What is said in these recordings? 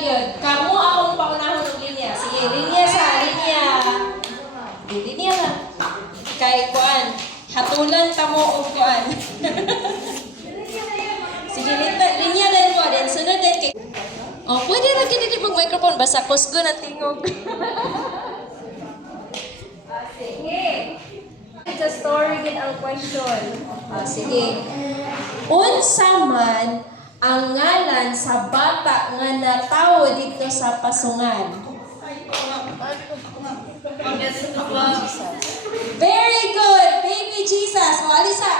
yun. Kamu akong paunahon ng linya. Sige, linya sa, linya. Linya lang. Kay kuan, hatulan ta mo og kuan. Sige, linya din mo. Then sunod din kay... Oh, pwede na gini mag-microphone. Basta kusgo na tingog. Sige. It's a story with ang question. Sige. Unsa man ang ngalan sa bata nga natawo dito sa pasungan? Very good! Baby Jesus! O, Alisa!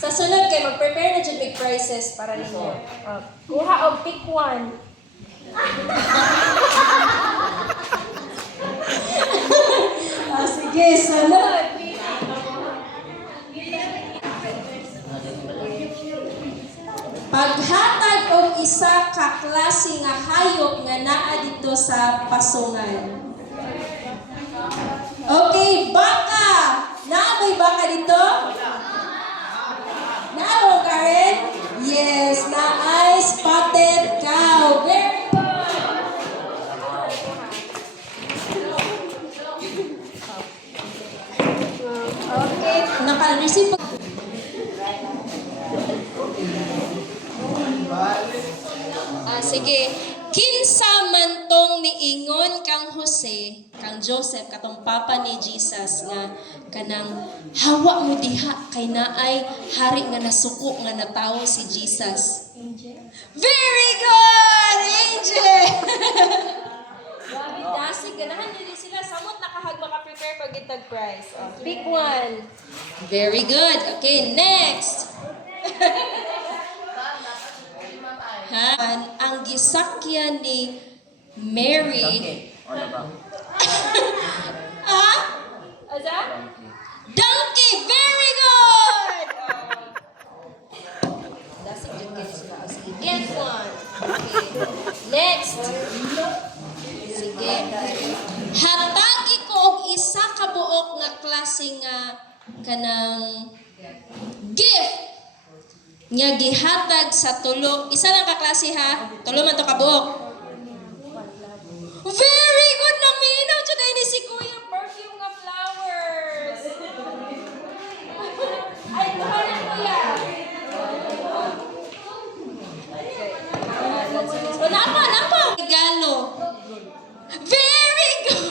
Sa sunod kayo, mag-prepare na dyan big prizes para ninyo. Kuha o pick one. Sige, sunod. Paghatag og isa ka klase nga hayop nga naa dito sa pasungan. Okay, baka. Naa may baka dito? Naa mo, Karen? Yes, naay spotted cow. Very good. Okay, naka-receive. Sige. Kinsa man tong niingon kang Jose, kang Joseph, katong papa ni Jesus nga kanang hawa mo diha kay naay hari nga nasuko nga natawo si Jesus. Angel. Very good, Angel. Grabe dasig ganahan dili sila samot nakahag maka-prepare pag gitag prize. Pick one. Very good. Okay, next. Ang gisakyan ni Mary. Aza? Donkey. Very good. Dasig jud kay sila. Sige, get one. Okay. Next. Sige. Hatagi ko og isa ka buok nga klase nga kanang gift nga gihatag sa tulo. Isa lang ka klase ha. Tulo man to ka buok. Very good na minaw jud ni si Kuya perfume nga flowers. Ay, tuwa na Kuya. So, napa. Regalo. Very good.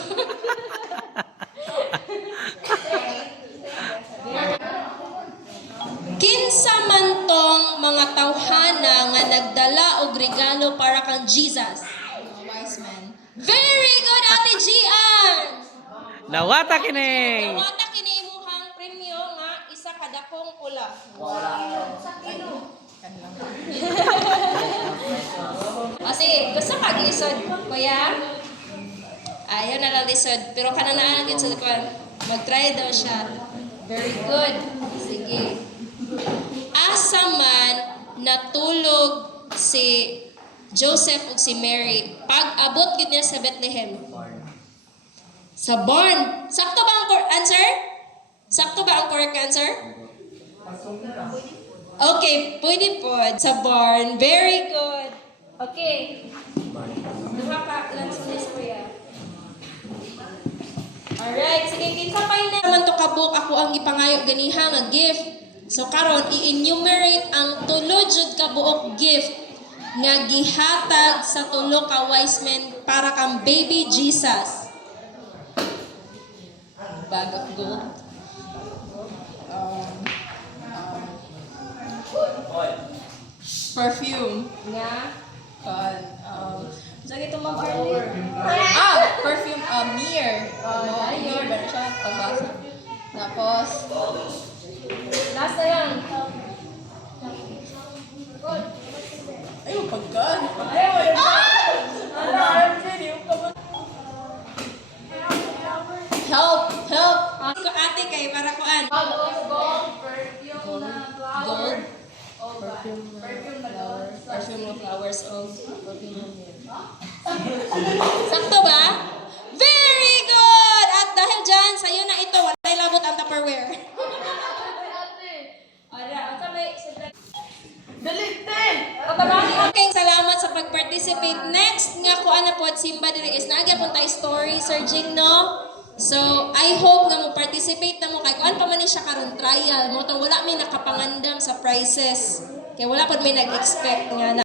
Kinsa man tong mga tawhana nga nagdala og regalo para kang Jesus? Wise man. Very good, Ate Gian! Nawata kini! Nawata kini imuhang premyo nga isa kadakong pula. Sa kilo. Kasi gusto ka gisod, kuya? Ayaw na lang lisod. Pero kananaan ang gisod ko. Mag-try daw siya. Very good. Sige. Asa man natulog si Joseph ug si Mary pag abot gid niya sa Bethlehem? Sa barn. Sakto ba ang answer? Sakto ba ang correct answer? Okay, pwede po. Sa barn. Very good. Okay. Duha ka lang sa kuya. Alright, sige, kinsa pa na naman to kabuk ako ang ipangayo ganiha nga gift. So karon i-enumerate ang tulo jud ka buok gift nga gihatag sa tulo ka wise men para kang baby Jesus. Bag of gold. Perfume. Nga. Sige ito mag-earlier. Perfume. Mirror. Mirror ba siya? Pagbasa. Tapos, last na yan. Ayaw, pagkaan. Help! Ko ate kay para kuan. Gold. Perfume flowers. Sakto ba? Very good! At dahil dyan, sa'yo na ito, walay labot ang Tupperware. Dali, ten! Okay, salamat. salamat sa pag-participate. Next nga ko ana pod simba diri is naagya pun tay story Sir Jing no. So, I hope nga mo participate na mo kay kuan pa man ni siya karon trial mo to wala may nakapangandam sa prizes. Kay wala pod may nag-expect nga na